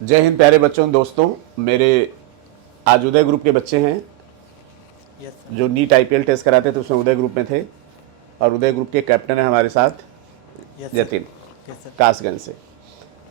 जय हिंद प्यारे बच्चों दोस्तों। मेरे आज उदय ग्रुप के बच्चे हैं यस सर। जो नीट आईपीएल टेस्ट कराते थे, उसमें उदय ग्रुप में थे और उदय ग्रुप के कैप्टन है हमारे साथ yes sir. Yatin yes sir. Kasganj से।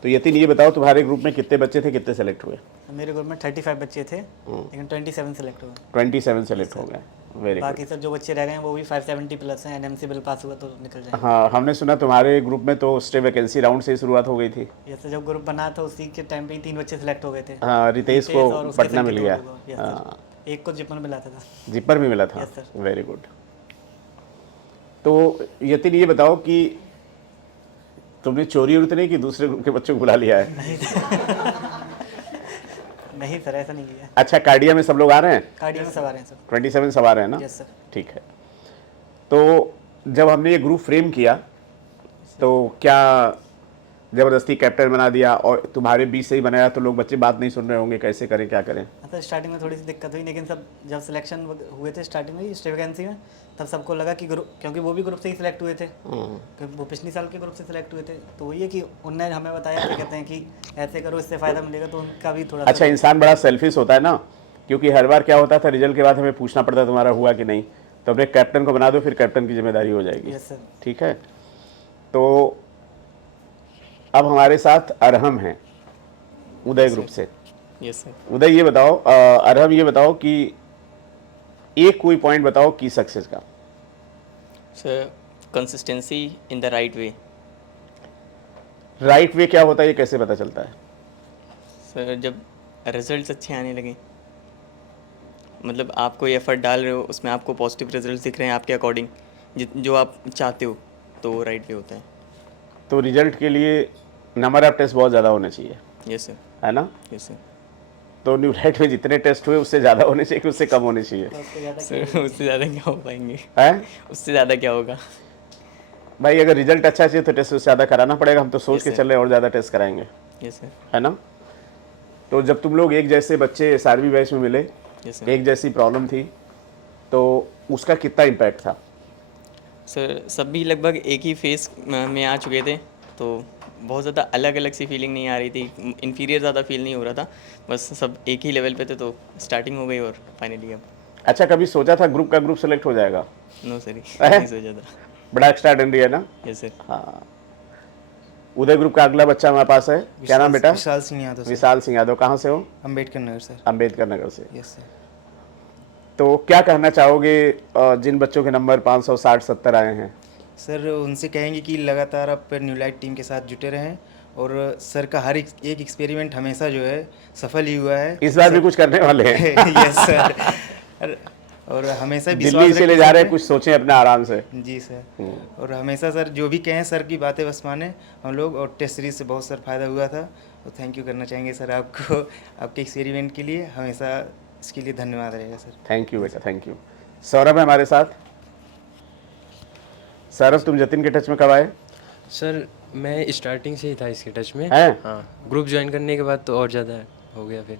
तो यतिन ये बताओ तुम्हारे ग्रुप में कितने बच्चे थे, कितने सेलेक्ट हुए? मेरे ग्रुप में 35 बच्चे थे लेकिन 27 सेलेक्ट हुए। 27 सेलेक्ट हो गए। Very good. बाकी सर जो बच्चे रह गए हैं वो भी 570 प्लस हैं, एनएमसी बिल पास हुआ तो निकल जाएंगे। हाँ, हमने सुना तुम्हारे ग्रुप में तो स्टे वैकेंसी राउंड से ही शुरुआत हो गई थी। यस सर, जब ग्रुप बना था उसी के टाइम पे ही 3 बच्चे सेलेक्ट हो गए थे। हाँ, रितेश को और उसके पटना मिल संग के गया। 2 लोगों। यस हाँ, सर, एक को जिपन मिला था। जिपर भी मिला था। Yes, sir. Very good. तो यतिन ये बताओ कि तुमने चोरी उरी तो नहीं कि दूसरे ग्रुप के बच्चों को बुला लिया है? नहीं सर, ऐसा नहीं किया। अच्छा, कार्डिया में सब लोग आ रहे हैं? कार्डिया में सवार हैं सर। 27 सवार है ना? Yes sir. ठीक है। तो जब हमने ये ग्रुप फ्रेम किया तो क्या ज़बरदस्ती कैप्टन बना दिया और तुम्हारे बीच से ही बनाया तो लोग बच्चे बात नहीं सुन रहे होंगे, कैसे करें क्या करें? सर स्टार्टिंग में थोड़ी सी दिक्कत हुई, लेकिन सब जब सिलेक्शन हुए थे स्टार्टिंग में स्टे वैकेंसी में, तब सबको लगा कि ग्रुप, क्योंकि वो भी ग्रुप से ही सिलेक्ट हुए थे, क्योंकि वो पिछले साल के ग्रुप से सिलेक्ट हुए थे, तो वही है कि उनने हमें बताया कि कहते हैं कि ऐसे करो इससे फ़ायदा मिलेगा, तो उनका भी थोड़ा अच्छा, इंसान बड़ा सेल्फिश होता है ना, क्योंकि हर बार क्या होता था रिजल्ट के बाद हमें पूछना पड़ता तुम्हारा हुआ कि नहीं, तो अपने कैप्टन को बना दो, फिर कैप्टन की जिम्मेदारी हो जाएगी। Yes sir. ठीक है। तो अब हमारे साथ अरहम हैं उदय ग्रुप से। Yes sir. उदय ये बताओ, अरहम ये बताओ कि एक कोई पॉइंट बताओ की सक्सेस का। Sir consistency in the right way. Right way क्या होता है, ये कैसे पता चलता है? सर जब रिजल्ट्स अच्छे आने लगे, मतलब आप कोई एफर्ट डाल रहे हो, उसमें आपको पॉजिटिव रिजल्ट्स दिख रहे हैं आपके अकॉर्डिंग, जो आप चाहते हो, तो वो राइट वे होता है। तो रिजल्ट के लिए नंबर ऑफ टेस्ट बहुत ज़्यादा होने चाहिए, यस सर। है ना? Yes sir. तो न्यूराइट में जितने टेस्ट हुए उससे ज़्यादा होने चाहिए कि उससे कम होने चाहिए? सर उससे ज़्यादा क्या हो पाएंगे? है उससे ज़्यादा क्या होगा? भाई, अगर रिजल्ट अच्छा चाहिए तो टेस्ट उससे ज़्यादा कराना पड़ेगा। हम तो सोच Yes, के sir. चल रहे हैं और ज़्यादा टेस्ट कराएंगे, यस सर। है ना? तो जब तुम लोग एक जैसे बच्चे एसआरबी बैच में मिले, यस सर। एक जैसी प्रॉब्लम थी, तो उसका कितना इम्पैक्ट था? सर सभी लगभग एक ही फेस में आ चुके थे, तो बहुत ज़्यादा अलग अलग सी फीलिंग नहीं आ रही थी, इन्फीरियर ज़्यादा फील नहीं हो रहा था, बस सब एक ही लेवल पे थे, तो स्टार्टिंग हो गई और फाइनली अब अच्छा, कभी सोचा था ग्रुप का ग्रुप सेलेक्ट हो जाएगा? नो सर, है? नहीं सोचा था। बड़ा एक्स्ट्रा डंडी है ना? Yes sir. हाँ। उदय ग्रुप का अगला बच्चा हमारे पास है, क्या नाम बेटा? विशाल सिंह यादव सर। विशाल सिंह यादव। कहाँ से हो? अम्बेडकर नगर सर। अम्बेडकर नगर से। Yes sir. तो क्या कहना चाहोगे जिन बच्चों के नंबर 560-70 आए हैं? सर उनसे कहेंगे कि लगातार आप न्यू लाइट टीम के साथ जुटे रहें, और सर का हर एक एक्सपेरिमेंट हमेशा जो है सफल ही हुआ है। इस बार भी कुछ करने वाले हैं? Yes sir. और हमेशा दिल्ली से ले जा रहे हैं, कुछ सोचें अपने आराम से। जी सर। और हमेशा सर जो भी कहें सर की बातें बस माने हम लोग, और टेस्ट सीरीज से बहुत सर फ़ायदा हुआ था, तो थैंक यू करना चाहेंगे सर आपको, आपके एक्सपेरिमेंट के लिए। हमेशा इसके लिए धन्यवाद रहेगा सर। थैंक यू बेटा, थैंक यू। सौरभ है हमारे साथ। सौरभ, तुम जतिन के टच में कब आए? सर मैं स्टार्टिंग से ही था इसके टच में। हैं? हाँ, ग्रुप ज्वाइन करने के बाद तो और ज़्यादा हो गया फिर।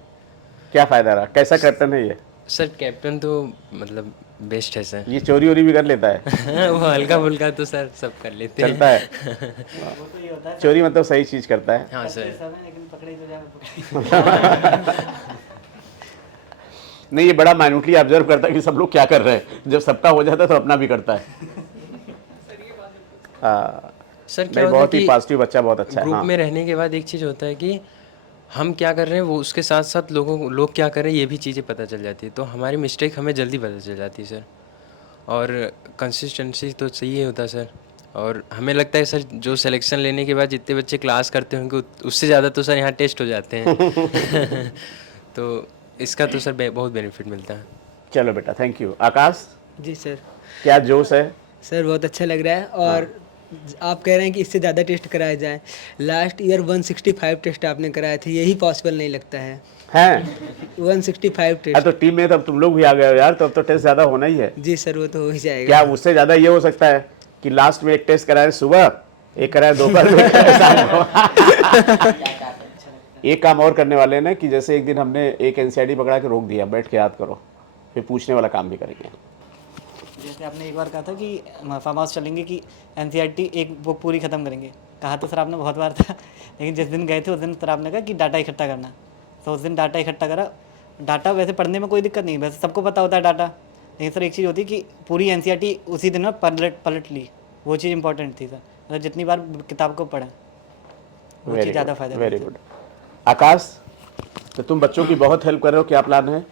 क्या फ़ायदा रहा? कैसा कैप्टन है ये? सर कैप्टन तो मतलब बेस्ट है सर। ये चोरी वोरी भी कर लेता है? वो हल्का फुल्का तो सर सब कर लेते हैं। चलता है? वो तो ये होता है चोरी मतलब सही चीज़ करता है। हाँ करते सर। सब हैं, लेकिन पकड़े तो जाए नहीं, ये बड़ा माइन्यूटली ऑब्जर्व करता है कि सब लोग क्या कर रहे हैं। जब सबका हो जाता है तो अपना भी करता है। हाँ, सर क्या नहीं, होता है बहुत ही कि पॉजिटिव बच्चा, बहुत अच्छा है। ग्रुप हाँ, में रहने के बाद एक चीज़ होता है कि हम क्या कर रहे हैं वो उसके साथ साथ लोग क्या कर रहे हैं ये भी चीज़ें पता चल जाती है, तो हमारी मिस्टेक हमें जल्दी पता चल जाती है सर। और कंसिस्टेंसी तो चाहिए होता है सर। और हमें लगता है सर जो सिलेक्शन लेने के बाद जितने बच्चे क्लास करते होंगे उससे ज़्यादा तो सर यहाँ टेस्ट हो जाते हैं। तो इसका तो सर बहुत बेनिफिट मिलता है। चलो बेटा, थैंक यू। आकाश, जी सर। क्या जोश है? सर बहुत अच्छा लग रहा है, और आप कह रहे हैं कि इससे ज़्यादा टेस्ट कराए जाएं। लास्ट ईयर 165 टेस्ट आपने कराए थे, यही पॉसिबल नहीं लगता है। हैं? 165 तो टेस्ट। टीम में तब तुम लोग भी आ गए हो यार, तो अब तो टेस्ट ज़्यादा होना ही है। जी सर, वो तो हो ही जाएगा। क्या उससे ज़्यादा ये हो सकता है कि लास्ट में एक टेस्ट कराए सुबह, एक कराए दोपहर में, एक कराए शाम को? एक काम और करने वाले हैं ना कि जैसे एक दिन हमने एक एनसीईआरटी पकड़ा के रोक दिया, बैठ के याद करो, फिर पूछने वाला काम भी करेंगे। जैसे आपने एक बार कहा था कि फार्म हाउस चलेंगे कि एनसीईआरटी एक बुक पूरी ख़त्म करेंगे, कहा तो सर आपने बहुत बार था, लेकिन जिस दिन गए थे उस दिन सर आपने कहा कि डाटा इकट्ठा करना, तो उस दिन डाटा इकट्ठा करा। डाटा वैसे पढ़ने में कोई दिक्कत नहीं, वैसे सबको पता होता है डाटा, लेकिन सर एक चीज़ होती है कि पूरी एनसीईआरटी उसी दिन में पलट ली, वो चीज़ इंपॉर्टेंट थी सर। मतलब जितनी बार किताब को पढ़ें वो चीज़ ज़्यादा फायदा वेरी गुड। आकाश, तो तुम बच्चों की बहुत हेल्प कर रहे हो, क्या प्लान है?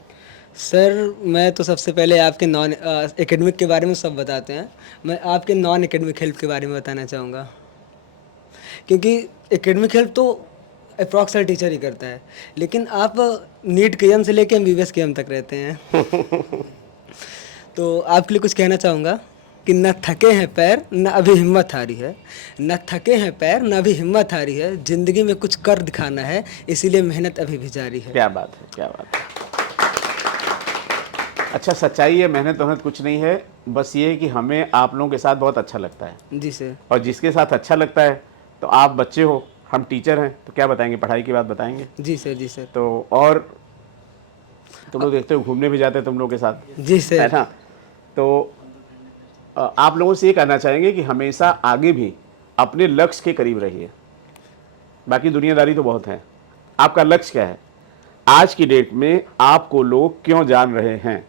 सर मैं तो सबसे पहले आपके नॉन एकेडमिक के बारे में सब बताते हैं, मैं आपके नॉन एकेडमिक हेल्प के बारे में बताना चाहूँगा, क्योंकि एकेडमिक हेल्प तो अप्रॉक्स टीचर ही करता है, लेकिन आप नीट के एम से लेके MBBS के एम तक रहते हैं। तो आपके लिए कुछ कहना चाहूँगा कि न थके हैं पैर न अभी हिम्मत हारी है, न थके हैं पैर न अभी हिम्मत हारी है, ज़िंदगी में कुछ कर दिखाना है, इसीलिए मेहनत अभी भी जारी है। क्या बात है, क्या बात है। अच्छा, सच्चाई है, मेहनत वहनत कुछ नहीं है, बस ये है कि हमें आप लोगों के साथ बहुत अच्छा लगता है, जी सर। और जिसके साथ अच्छा लगता है, तो आप बच्चे हो, हम टीचर हैं, तो क्या बताएंगे, पढ़ाई की बात बताएंगे। जी सर। जी सर। तो और तुम लोग देखते हो घूमने भी जाते हैं तुम लोग के साथ, जी सर। है ना। तो आप लोगों से ये कहना चाहेंगे कि हमेशा आगे भी अपने लक्ष्य के करीब रहिए। बाकी दुनियादारी तो बहुत है, आपका लक्ष्य क्या है? आज की डेट में आपको लोग क्यों जान रहे हैं?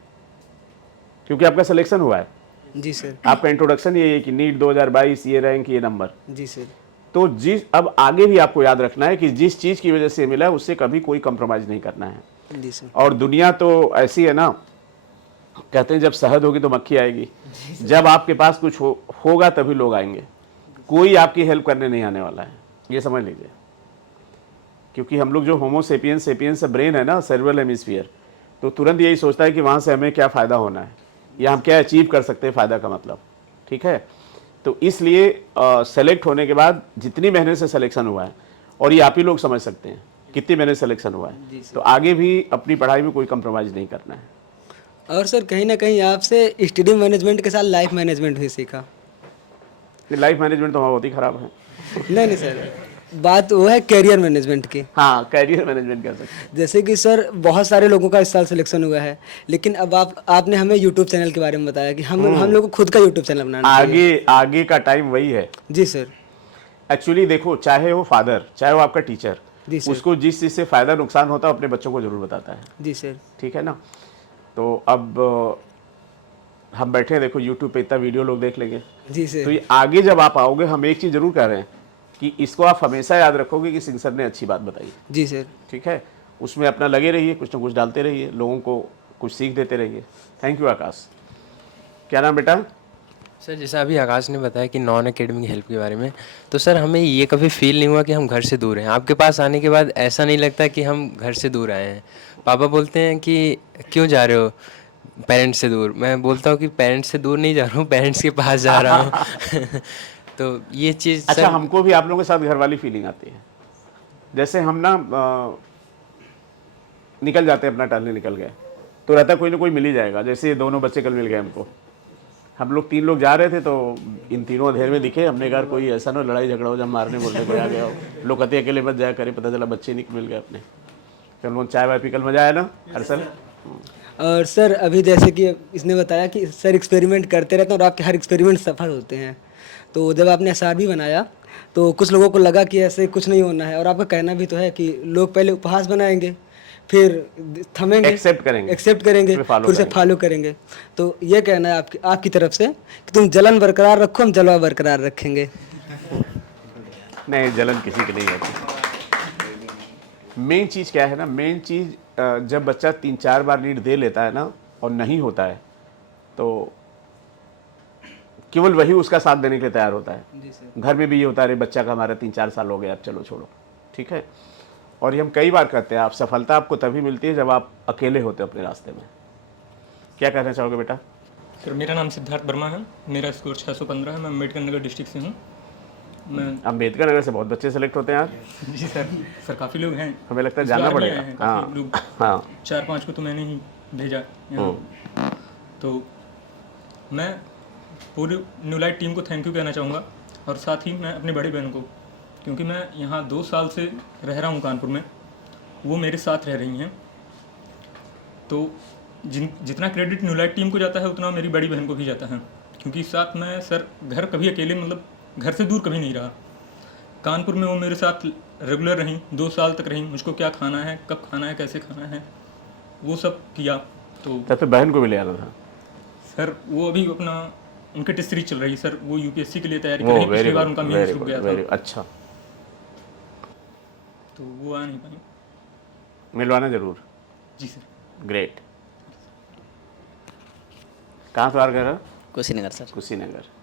क्योंकि आपका सिलेक्शन हुआ है। जी सर। आपका इंट्रोडक्शन ये है कि नीट 2022, ये रैंक, ये नंबर। जी सर। तो अब आगे भी आपको याद रखना है कि जिस चीज़ की वजह से मिला है उससे कभी कोई कंप्रोमाइज़ नहीं करना है। जी सर। और दुनिया तो ऐसी है ना, कहते हैं जब शहद होगी तो मक्खी आएगी। जब आपके पास कुछ होगा तभी लोग आएंगे, कोई आपकी हेल्प करने नहीं आने वाला है, ये समझ लीजिए। क्योंकि हम लोग जो होमो सेपियंस ब्रेन है ना, सेरेब्रल हेमिस्फीयर, तो तुरंत यही सोचता है कि वहाँ से हमें क्या फ़ायदा होना है या हम क्या अचीव कर सकते हैं, फ़ायदा का मतलब, ठीक है। तो इसलिए सेलेक्ट होने के बाद जितनी मेहनत से सिलेक्शन हुआ है, और ये आप ही लोग समझ सकते हैं कितनी मेहनत से सिलेक्शन हुआ है, तो आगे भी अपनी पढ़ाई में कोई कंप्रोमाइज़ नहीं करना है। और सर कहीं ना कहीं आपसे स्टडी मैनेजमेंट के साथ लाइफ मैनेजमेंट भी सीखा। लाइफ मैनेजमेंट तो हमारा बहुत ही ख़राब है। नहीं सर, बात वो है कैरियर मैनेजमेंट की। हाँ, कैरियर मैनेजमेंट कर सकते हैं। जैसे कि सर बहुत सारे लोगों का इस साल सिलेक्शन हुआ है, लेकिन अब आपने हमें यूट्यूब चैनल के बारे में बताया कि हम लोग को खुद का यूट्यूब चैनल बनाना चाहिए। आगे का टाइम वही है। जी सर। एक्चुअली देखो, चाहे वो फादर, चाहे वो आपका टीचर, जी सर। उसको जिस चीज़ से फ़ायदा नुकसान होता है अपने बच्चों को जरूर बताता है। जी सर। ठीक है ना। तो अब हम बैठे हैं, देखो यूट्यूब पे इतना वीडियो लोग देख लेंगे। जी सर। तो ये आगे जब आप आओगे, हम एक चीज़ जरूर कह रहे हैं कि इसको आप हमेशा याद रखोगे कि सिंह सर ने अच्छी बात बताई। जी सर। ठीक है, उसमें अपना लगे रहिए, कुछ ना कुछ डालते रहिए, लोगों को कुछ सीख देते रहिए। थैंक यू आकाश। क्या नाम बेटा? सर जैसा अभी आकाश ने बताया कि नॉन एकेडमिक हेल्प के बारे में, तो सर हमें ये कभी फील नहीं हुआ कि हम घर से दूर हैं। आपके पास आने के बाद ऐसा नहीं लगता कि हम घर से दूर आए हैं। पापा बोलते हैं कि क्यों जा रहे हो पेरेंट्स से दूर, मैं बोलता हूँ कि पेरेंट्स से दूर नहीं जा रहा हूँ, पेरेंट्स के पास जा रहा हूँ। तो ये चीज़ अच्छा, हमको भी आप लोगों के साथ घर वाली फीलिंग आती है। जैसे हम ना निकल जाते हैं, अपना टहलने निकल गए, तो रहता कोई ना कोई मिल ही जाएगा। जैसे ये दोनों बच्चे कल मिल गए हमको, हम लोग 3 लोग जा रहे थे, तो इन तीनों अंधेर में दिखे। हमने कहा कोई ऐसा ना लड़ाई झगड़ा हो, जब मारने बोलने को आ गया हो, लोग कहते अकेले मत जाया करे, पता चला बच्चे नहीं मिल गए अपने। चलो चाय वाय पी, कल मजा आया ना हर्षल? और सर अभी जैसे कि इसने बताया कि सर एक्सपेरिमेंट करते रहते हैं और आपके हर एक्सपेरिमेंट सफल होते हैं, तो जब आपने SRB बनाया तो कुछ लोगों को लगा कि ऐसे कुछ नहीं होना है, और आपका कहना भी तो है कि लोग पहले उपहास बनाएंगे, फिर थमेंगे, एक्सेप्ट करेंगे, फिर से फॉलो करेंगे। तो ये कहना है आपकी तरफ से कि तुम जलन बरकरार रखो, हम जलवा बरकरार रखेंगे। नहीं, जलन किसी की नहीं होती। मेन चीज़ क्या है ना, मेन चीज़ जब बच्चा 3-4 बार नीट दे लेता है ना और नहीं होता है, तो केवल वही उसका साथ देने के लिए तैयार होता है। घर में भी ये होता है, अरे बच्चा का हमारा 3-4 साल हो गया, अब चलो छोड़ो, ठीक है। और ये हम कई बार करते हैं। आप सफलता आपको तभी मिलती है जब आप अकेले होते हो अपने रास्ते में। क्या कहना चाहोगे बेटा? सर मेरा नाम सिद्धार्थ वर्मा है, मेरा स्कोर 615 है, मैं अम्बेडकर नगर डिस्ट्रिक्ट से हूँ। मैं अम्बेडकर नगर से बहुत बच्चे सेलेक्ट होते हैं यार। जी सर काफ़ी लोग हैं, हमें लगता है इस जानना बार भी पड़ेगा। आए हैं हाँ काफ़ी लोग, हाँ 4-5 को तो मैंने ही भेजा यहाँ। तो मैं पूरी न्यू लाइट टीम को थैंक यू कहना चाहूँगा, और साथ ही मैं अपने बड़ी बहन को, क्योंकि मैं यहाँ 2 साल से रह रहा हूँ कानपुर में, वो मेरे साथ रह रही हैं। तो जितना क्रेडिट न्यू लाइट टीम को जाता है उतना मेरी बड़ी बहन को भी जाता है, क्योंकि साथ में सर घर कभी अकेले, मतलब घर से दूर कभी नहीं रहा। कानपुर में वो मेरे साथ रेगुलर रहीं, 2 साल तक रहीं, मुझको क्या खाना है, कब खाना है, कैसे खाना है, वो सब किया। तो तब तो बहन को भी ले आना था। सर वो अभी अपना उनकी टेस्ट सीरीज चल रही है सर, वो यूपीएससी के लिए तैयारी कर वो रही है, वेरी पिछली बार गुड, उनका वेरी मेंस रुक गुड, गया वेरी था अच्छा। तो वो आ नहीं पाई। मिलवाना जरूर। जी सर। ग्रेट। कहाँ से बाहर कर रहा? कुशीनगर सर। कुशीनगर।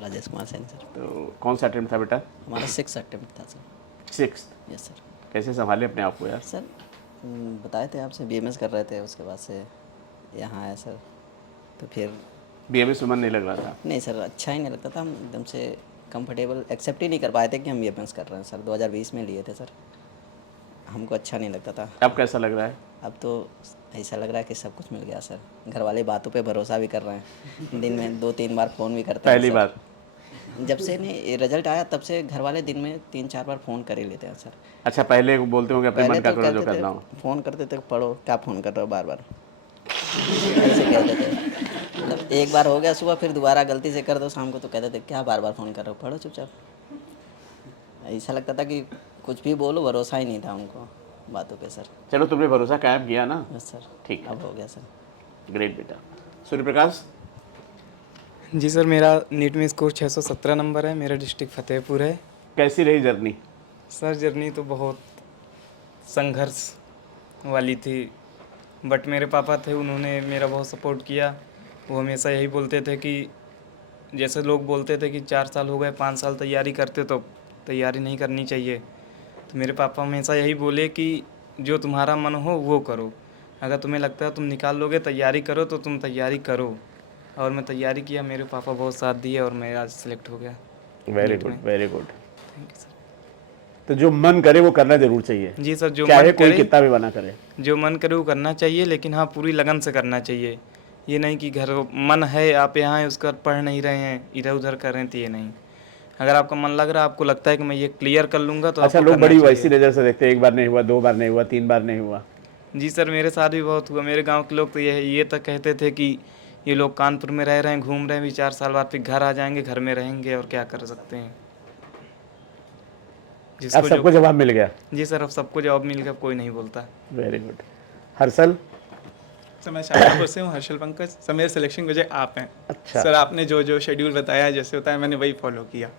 राजेश कुमार सैनी सर। तो कौन सा अटेम्प्ट था बेटा? हमारा 6 अटेम्प्ट था सर। 6th। Yes sir. कैसे संभाले अपने आप को यार? सर बताए थे आपसे बीएमएस कर रहे थे, उसके बाद से यहाँ आया सर। तो फिर बीएमएस में मन नहीं लग रहा था? नहीं सर, अच्छा ही नहीं लगता था। हम एकदम से कंफर्टेबल एक्सेप्ट ही नहीं कर पाए थे कि हम बीएमएस कर रहे हैं सर। 2020 में लिए थे सर, हमको अच्छा नहीं लगता था। अब कैसा लग रहा है? अब तो ऐसा लग रहा है कि सब कुछ मिल गया सर। घर वाले बातों पे भरोसा भी कर रहे हैं, दिन में 2-3 बार फ़ोन भी करते हैं पहली सर। बार? जब से नहीं रिजल्ट आया तब से घर वाले दिन में 3-4 बार फ़ोन कर ही लेते हैं सर। अच्छा, पहले बोलते होंगे अपने पहले मन का तो करो जो कहते करना हो। थे, फ़ोन करते थे, पढ़ो, क्या फ़ोन कर रहे हो बार बार, ऐसे कहते थे। मतलब एक बार हो गया सुबह, फिर दोबारा गलती से कर दो शाम को तो कहते थे क्या बार बार फ़ोन कर रहे हो, पढ़ो चुपचाप। ऐसा लगता था कि कुछ भी बोलो, भरोसा ही नहीं था उनको बातों पे सर। चलो, तुमने भरोसा कायम किया ना? बस सर, ठीक है। अब हो गया सर। ग्रेट बेटा। सूर्य प्रकाश? जी सर, मेरा नीट में स्कोर 617 नंबर है। मेरा डिस्ट्रिक्ट फतेहपुर है। कैसी रही जर्नी? सर जर्नी तो बहुत संघर्ष वाली थी, बट मेरे पापा थे, उन्होंने मेरा बहुत सपोर्ट किया। वो हमेशा यही बोलते थे कि जैसे लोग बोलते थे कि 4 साल हो गए, 5 साल तैयारी करते तो तैयारी नहीं करनी चाहिए, तो मेरे पापा हमेशा यही बोले कि जो तुम्हारा मन हो वो करो। अगर तुम्हें लगता है तुम निकाल लोगे, तैयारी करो तो तुम तैयारी करो। और मैं तैयारी किया, मेरे पापा बहुत साथ दिए और मैं आज सेलेक्ट हो गया। वेरी नीट गुड, में। Very good. Thank you sir. तो जो मन करे वो करना जरूर चाहिए। जी सर, जो चाहे मन कोई करे, कितना भी बना करे। जो मन करे वो करना चाहिए, लेकिन हाँ पूरी लगन से करना चाहिए। ये नहीं कि घर मन है, आप यहाँ हैं, उसका पढ़ नहीं रहे हैं, इधर उधर कर रहे हैं, तो ये नहीं। अगर आपका मन लग रहा है, आपको लगता है कि मैं ये क्लियर कर लूँगा, तो अच्छा, आपको लोग करना बड़ी चाहिए। वैसी नज़र से देखते हैं, 1 बार नहीं हुआ, 2 बार नहीं हुआ, 3 बार नहीं हुआ। जी सर, मेरे साथ भी बहुत हुआ। मेरे गांव के लोग तो ये तक कहते थे कि ये लोग कानपुर में रह रहे हैं, घूम रहे हैं, भी 4 साल बाद फिर घर आ जाएंगे, घर में रहेंगे और क्या कर सकते हैं। अब सबको जवाब मिल गया। जी सर, अब सबको जवाब मिल गया, कोई नहीं बोलता। Very good. हर्षल? सर मैं शाहजहाँपुर से हूँ, हर्षल पंकज। सर मेरे सिलेक्शन की वजह आप हैं। अच्छा। सर आपने जो जो शेड्यूल बताया, जैसे होता है, मैंने वही फॉलो किया।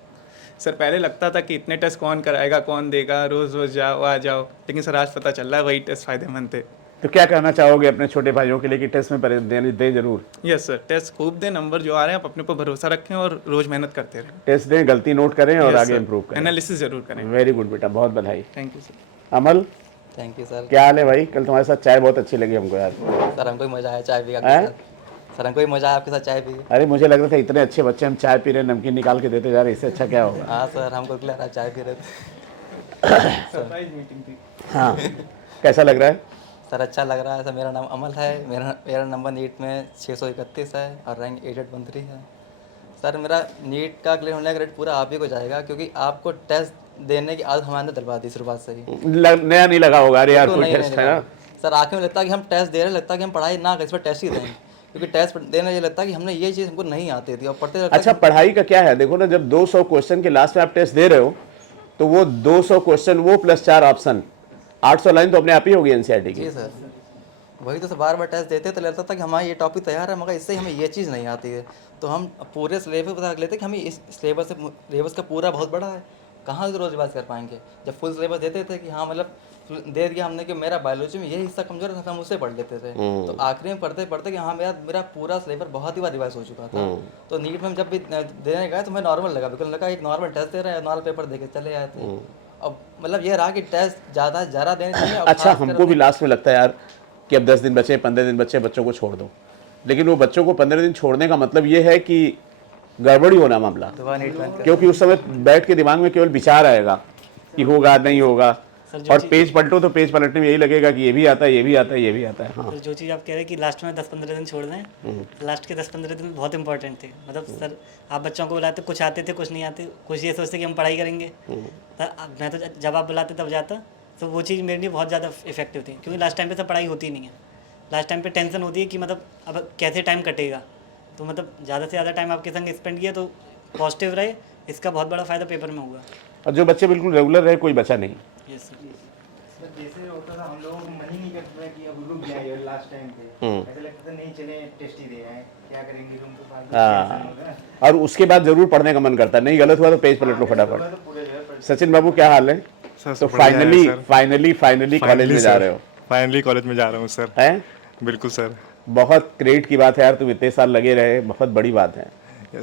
सर पहले लगता था कि इतने टेस्ट कौन कराएगा, कौन देगा, रोज़ रोज़ जाओ आ जाओ, लेकिन सर आज पता चल रहा है वही टेस्ट फ़ायदेमंद थे। तो क्या कहना चाहोगे अपने छोटे भाइयों के लिए कि टेस्ट में दे जरूर? यस सर, टेस्ट खूब दें, नंबर जो आ रहे हैं आप अपने पर भरोसा रखें और रोज़ मेहनत करते रहें। टेस्ट दें, गलती नोट करें और आगे इम्प्रूव करें। एनालिसिस ज़रूर करें। वेरी गुड बेटा, बहुत बधाई। Thank you sir. Amal? Thank you sir. क्या हाल है भाई? कल तुम्हारे साथ चाय बहुत अच्छी लगी हमको यार। सर हमको भी मज़ा आया चाय पी के हैं? सर हमको भी मज़ा आया आपके साथ चाय पी के। अरे मुझे लग रहा था इतने अच्छे बच्चे हम चाय पी रहे, नमकीन निकाल के देते जा रहे, इससे अच्छा क्या होगा? हाँ सर, हमको भी लग रहा चाय पी रहे थे। सरप्राइज मीटिंग थी। हाँ, कैसा लग रहा है? सर अच्छा लग रहा है सर। मेरा नाम अमल है। मेरा नंबर नीट में 631 है और रैंक 8813 है। सर मेरा नीट का क्लियर होने का रेट पूरा आप ही को जाएगा, क्योंकि आपको टेस्ट देने की आदत हमारे अंदर डलवा दी शुरुआत से ही। नया नहीं लगा होगा? अरे यार, बिल्कुल कोई नहीं, टेस्ट नहीं है लगा। ना? सर आँखें में लगता है कि हम टेस्ट दे रहे हैं, लगता है कि हम पढ़ाई ना करें, इस पर टेस्ट ही दें, क्योंकि टेस्ट देने ये लगता है कि हमने ये चीज़ हमको नहीं आती थी और पढ़ते लगता है अच्छा, पढ़ाई का क्या है? देखो ना, जब 200 क्वेश्चन के लास्ट में आप टेस्ट दे रहे हो तो वो 200 क्वेश्चन वो प्लस 4 ऑप्शन, 800 लाइन तो अपने आप ही होगी एनसीईआरटी जी की। सर, वही तो सर बार बार टेस्ट देते तो लगता था कि हमारा ये टॉपिक तैयार है, मगर इससे हमें ये चीज़ नहीं आती है। तो हम पूरे सिलेबस बता लेते कि हमें इस सिलेबस का पूरा बहुत बड़ा है, कहाँ से रोज रिवाइज कर पाएंगे। जब फुल सिलेबस देते थे कि हाँ मतलब दे दिया हमने कि मेरा बायोलॉजी में ये हिस्सा कमजोर था, हम उससे पढ़ लेते थे। तो आखिरी में पढ़ते पढ़ते कि हाँ मेरा पूरा सिलेबस बहुत ही बार रिवाइज हो चुका था। तो नीट में जब भी देने गए तो मैं नॉर्मल लगा, बिल्कुल लगा एक नॉर्मल टेस्ट दे रहे हैं, नॉर्मल पेपर दे के चले आए थे। अब मतलब ये रहा कि टेस्ट ज़्यादा देने चाहिए। और अच्छा, खासकर हमको भी लास्ट में लगता है यार कि अब 10 दिन बचे, 15 दिन बचे, बच्चों को छोड़ दो, लेकिन वो बच्चों को 15 दिन छोड़ने का मतलब ये है कि गड़बड़ी होना मामला, दुआ नीट बैंक क्योंकि उस समय बैठ के दिमाग में केवल विचार आएगा कि होगा नहीं होगा, और पेज पलटो तो पेज पलटने में यही लगेगा कि ये भी आता है, ये भी आता है, ये भी आता है। हाँ, तो जो चीज़ आप कह रहे हैं कि लास्ट में 10-15 दिन छोड़ दें, लास्ट के 10-15 दिन बहुत इंपॉर्टेंट थे। मतलब सर आप बच्चों को बुलाते, कुछ आते थे कुछ नहीं आते, कुछ ये सोचते कि हम पढ़ाई करेंगे। मैं तो जब आप बुलाते तब जाता, तो वो चीज़ मेरे लिए बहुत ज़्यादा इफेक्टिव थी, क्योंकि लास्ट टाइम पे सब पढ़ाई होती नहीं है। लास्ट टाइम पे टेंशन होती है कि मतलब अब कैसे टाइम कटेगा। तो मतलब ज़्यादा से ज़्यादा टाइम आपके संग स्पेंड किया तो पॉजिटिव रहे, इसका बहुत बड़ा फ़ायदा पेपर में होगा। और जो बच्चे बिल्कुल रेगुलर रहे कोई बचा नहीं। Yes sir. सर जैसे होता था हम लोगों को मन ही नहीं करता था कि अब रुक जाए लास्ट टाइम पे, ऐसा लगता था नहीं चले टेस्ट ही दे आए, क्या करेंगे रूम को फालतू हाँ, और उसके बाद जरूर पढ़ने का मन करता है, नहीं गलत हुआ तो पेज पलट लो फटाफट। सचिन बाबू क्या हाल है? तो फाइनली कॉलेज में जा रहे हो? फाइनली कॉलेज में जा रहा हूँ सर। हैं? बिल्कुल सर। बहुत क्रेडिट की बात है यार, तुम इतने साल लगे रहे, बहुत बड़ी बात है।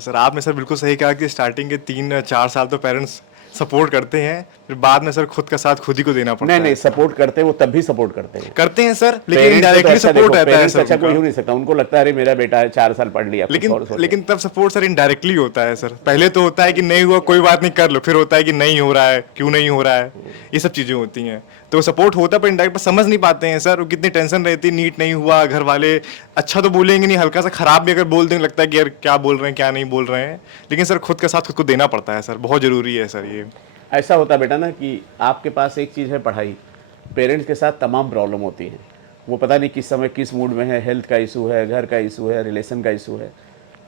सर आपने सर बिल्कुल सही कहा कि स्टार्टिंग के 3-4 साल तो पेरेंट्स सपोर्ट करते हैं, फिर बाद में सर खुद का साथ खुद ही को देना पड़ता है। नहीं सपोर्ट करते हैं, वो तब भी सपोर्ट करते हैं सर, लेकिन इनडायरेक्टली सपोर्ट रहता है सर। अच्छा कोई हो नहीं सकता, उनको लगता है अरे मेरा बेटा है 4 साल पढ़ लिया, लेकिन तब सपोर्ट सर इनडायरेक्टली होता है सर। पहले तो होता है कि नहीं हुआ कोई बात नहीं कर लो, फिर होता है कि नहीं हो रहा है, क्यों नहीं हो रहा है, ये सब चीजें होती हैं। तो सपोर्ट होता है पर इनडायरेक्ट समझ नहीं पाते हैं सर, कितनी टेंशन रहती है, नीट नहीं हुआ, घर वाले अच्छा तो बोलेंगे नहीं, हल्का सा खराब भी अगर बोल देंगे लगता है कि यार क्या बोल रहे हैं क्या नहीं बोल रहे हैं, लेकिन सर खुद का साथ खुद को देना पड़ता है सर, बहुत जरूरी है सर ये। ऐसा होता है बेटा ना कि आपके पास एक चीज़ है पढ़ाई, पेरेंट्स के साथ तमाम प्रॉब्लम होती है, वो पता नहीं किस समय किस मूड में है, हेल्थ का इशू है, घर का इशू है, रिलेशन का इशू है,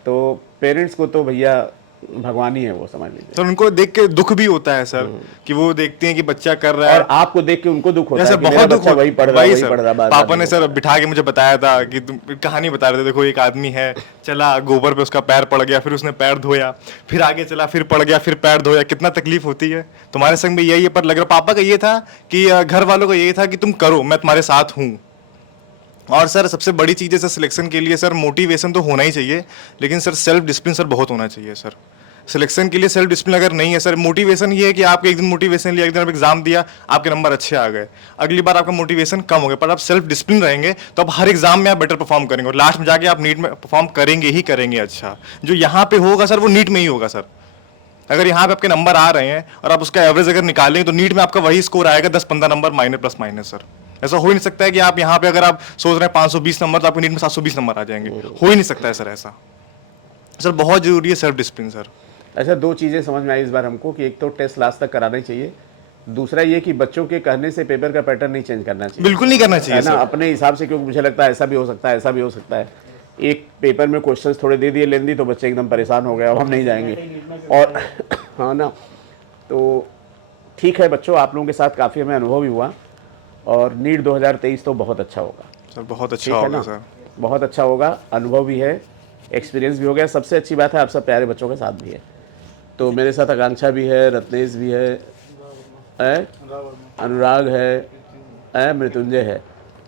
तो पेरेंट्स को तो भैया भगवान ही है वो, समझ लीजिए। तो उनको देख के दुख भी होता है सर कि वो देखते हैं कि बच्चा कर रहा है, और आपको देख के उनको दुख होता है सर कि मेरा बहुत दुख बच्चा वही पढ़ रहा है, वही सर। पढ़ रहा है। पापा ने सर बिठा के मुझे बताया था कि तुम कहानी बता रहे थे, देखो एक आदमी है चला गोबर पे उसका पैर पड़ गया, फिर उसने पैर धोया, फिर आगे चला, फिर पड़ गया, फिर पैर धोया, कितना तकलीफ होती है। तुम्हारे संग में यही है, पर लग रहा पापा का ये था कि घर वालों का ये था कि तुम करो, मैं तुम्हारे साथ हूँ। और सर सबसे बड़ी चीज़ है सर सिलेक्शन के लिए सर मोटिवेशन तो होना ही चाहिए, लेकिन सर सेल्फ डिसिप्लिन सर बहुत होना चाहिए सर। सिलेक्शन के लिए सेल्फ डिसिप्लिन अगर नहीं है सर, मोटिवेशन ये है कि आपके एक दिन मोटिवेशन लिया, एक दिन आप एग्जाम दिया, आपके नंबर अच्छे आ गए, अगली बार आपका मोटिवेशन कम हो गया, पर आप सेल्फ डिसिप्लिन रहेंगे तो आप हर एग्जाम में आप बेटर परफॉर्म करेंगे और लास्ट में जाके आप नीट में परफॉर्म करेंगे ही करेंगे अच्छा। जो यहाँ पे होगा सर वो नीट में ही होगा सर। अगर यहाँ पे आपके नंबर आ रहे हैं और आप उसका एवरेज अगर निकालेंगे तो नीट में आपका वही स्कोर आएगा 10-15 number minus plus minus sir. ऐसा हो ही नहीं सकता है कि आप यहाँ पे अगर आप सोच रहे हैं 520 नंबर तो आपको नीट में 720 नंबर आ जाएंगे, हो ही नहीं सकता है सर ऐसा। सर बहुत जरूरी है सेल्फ डिसिप्लिन सर। अच्छा, 2 चीज़ें समझ में आई इस बार हमको कि एक तो टेस्ट लास्ट तक कराना ही चाहिए, दूसरा ये कि बच्चों के कहने से पेपर का पैटर्न नहीं चेंज करना चाहिए, बिल्कुल नहीं करना चाहिए है ना, सर। अपने हिसाब से, क्योंकि मुझे लगता है ऐसा भी हो सकता है, ऐसा भी हो सकता है। एक पेपर में क्वेश्चंस थोड़े दे दिए लेंदी तो बच्चे एकदम परेशान हो गए, अब हम नहीं जाएंगे, और हाँ ना, तो ठीक है बच्चों, आप लोगों के साथ काफ़ी हमें अनुभव भी हुआ, और नीट 2023 तो बहुत अच्छा होगा सर, बहुत अच्छा ठीक है होगा ना, सर, बहुत अच्छा होगा, अनुभव भी है, एक्सपीरियंस भी हो गया, सबसे अच्छी बात है आप सब प्यारे बच्चों के साथ भी है। तो मेरे साथ आकांक्षा भी है, रत्नेश भी है, अनुराग है, मृत्युंजय है,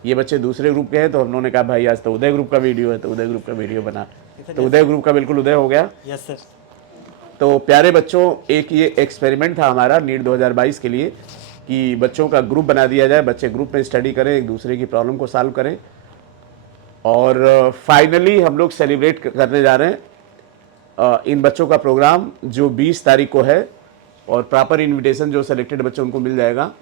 ये बच्चे दूसरे ग्रुप के हैं, तो उन्होंने कहा भाई आज तो उदय ग्रुप का वीडियो है, तो उदय ग्रुप का वीडियो बना, तो उदय ग्रुप का बिल्कुल उदय हो गया। Yes sir. तो प्यारे बच्चों, एक ये एक्सपेरिमेंट था हमारा नीट 2022 के लिए कि बच्चों का ग्रुप बना दिया जाए, बच्चे ग्रुप में स्टडी करें, एक दूसरे की प्रॉब्लम को सॉल्व करें, और फाइनली हम लोग सेलिब्रेट करने जा रहे हैं इन बच्चों का प्रोग्राम जो 20 तारीख को है, और प्रॉपर इनविटेशन जो सेलेक्टेड बच्चे उनको मिल जाएगा।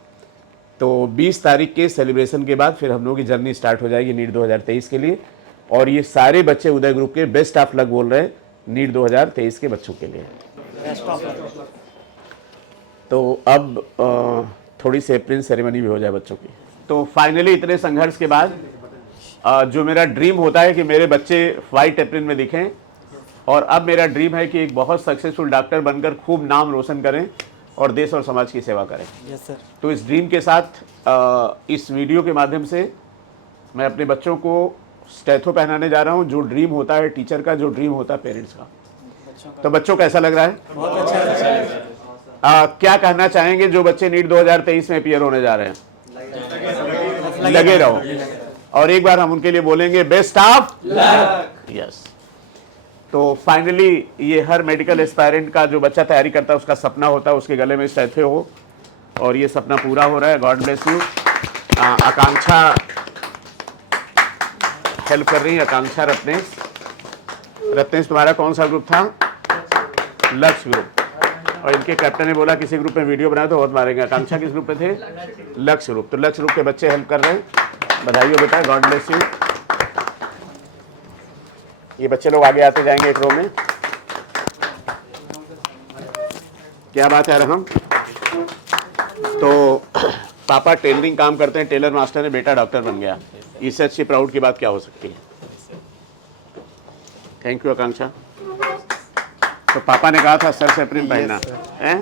तो 20 तारीख के सेलिब्रेशन के बाद फिर हम लोगों की जर्नी स्टार्ट हो जाएगी नीट 2023 के लिए, और ये सारे बच्चे उदय ग्रुप के बेस्ट ऑफ लक बोल रहे हैं नीट 2023 के बच्चों के लिए। तो अब थोड़ी सी एप्रिल सेरेमनी भी हो जाए बच्चों की। तो फाइनली इतने संघर्ष के बाद जो मेरा ड्रीम होता है कि मेरे बच्चे व्हाइट एप्रिल में दिखें, और अब मेरा ड्रीम है कि एक बहुत सक्सेसफुल डॉक्टर बनकर खूब नाम रोशन करें और देश और समाज की सेवा करें। Yes sir. तो इस ड्रीम के साथ इस वीडियो के माध्यम से मैं अपने बच्चों को स्टेथो पहनाने जा रहा हूं, जो ड्रीम होता है टीचर का, जो ड्रीम होता है पेरेंट्स का। तो बच्चों कैसा लग रहा है? बहुत अच्छा। क्या कहना चाहेंगे जो बच्चे नीट 2023 में अपीयर होने जा रहे हैं? लगे रहो, और एक बार हम उनके लिए बोलेंगे बेस्ट ऑफ लक। यस। तो फाइनली ये हर मेडिकल एस्पायरेंट का जो बच्चा तैयारी करता है उसका सपना होता है उसके गले में स्टेथो हो, और ये सपना पूरा हो रहा है। God bless you. Akanksha help कर रही है, आकांक्षा, रत्नेश तुम्हारा कौन सा ग्रुप था? लक्ष्य ग्रुप। और इनके कैप्टन ने बोला किसी ग्रुप में वीडियो बनाए तो बहुत मारेंगे। आकांक्षा किस ग्रुप पे थे? लक्ष्य ग्रुप। तो लक्ष्य ग्रुप के बच्चे हेल्प कर रहे हैं, बधाई हो बेटा, गॉड ब्लेस यू। ये बच्चे लोग आगे आते जाएंगे एक रो में। क्या बात है रहम? तो पापा टेलरिंग काम करते हैं, टेलर मास्टर है, बेटा डॉक्टर बन गया, इससे अच्छी प्राउड की बात क्या हो सकती है? थैंक यू आकांक्षा। तो पापा ने कहा था सर से अप्रिल पहनना है।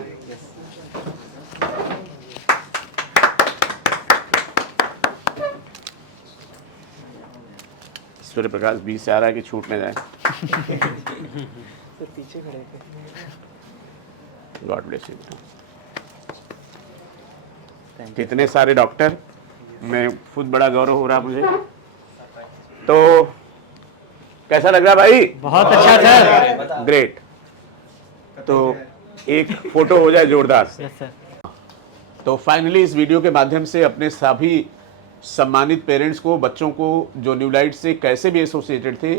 सूर्य प्रकाश बीच से आ रहा है कि छूट न जाए। God bless you. कितने सारे डॉक्टर, मैं खुद बड़ा गौरव हो रहा मुझे। तो कैसा लग रहा भाई? बहुत अच्छा सर। ग्रेट। तो एक फोटो हो जाए जोरदार। Yes sir. तो फाइनली इस वीडियो के माध्यम से अपने सभी सम्मानित पेरेंट्स को, बच्चों को जो न्यू लाइट से कैसे भी एसोसिएटेड थे,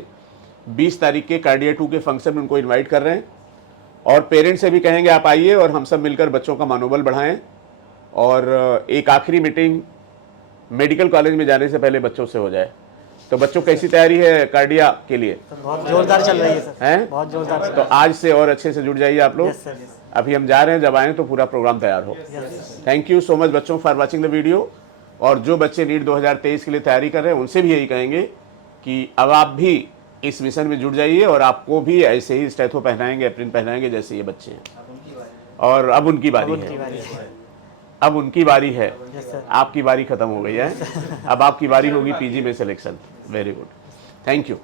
20 तारीख के कार्डिया 2 के फंक्शन में उनको इनवाइट कर रहे हैं और पेरेंट्स से भी कहेंगे आप आइए और हम सब मिलकर बच्चों का मनोबल बढ़ाएं। और एक आखिरी मीटिंग मेडिकल कॉलेज में जाने से पहले बच्चों से हो जाए। तो बच्चों कैसी तैयारी है कार्डिया के लिए? बहुत जोरदार चल रही है सर। हैं? बहुत जोरदार। तो आज से और अच्छे से जुड़ जाइए आप लोग। Yes sir, yes. अभी हम जा रहे हैं, जब आएँ तो पूरा प्रोग्राम तैयार हो। थैंक यू सो मच बच्चों फॉर वाचिंग द वीडियो। और जो बच्चे नीट 2023 के लिए तैयारी कर रहे हैं उनसे भी यही कहेंगे कि अब आप भी इस मिशन में जुड़ जाइए और आपको भी ऐसे ही स्टेथो पहनाएंगे, एप्रिन पहनाएंगे जैसे ये बच्चे हैं। और अब उनकी बारी है। अब उनकी बारी है। आपकी बारी खत्म हो गई है, अब आपकी बारी होगी पीजी में selection. Very good, thank you.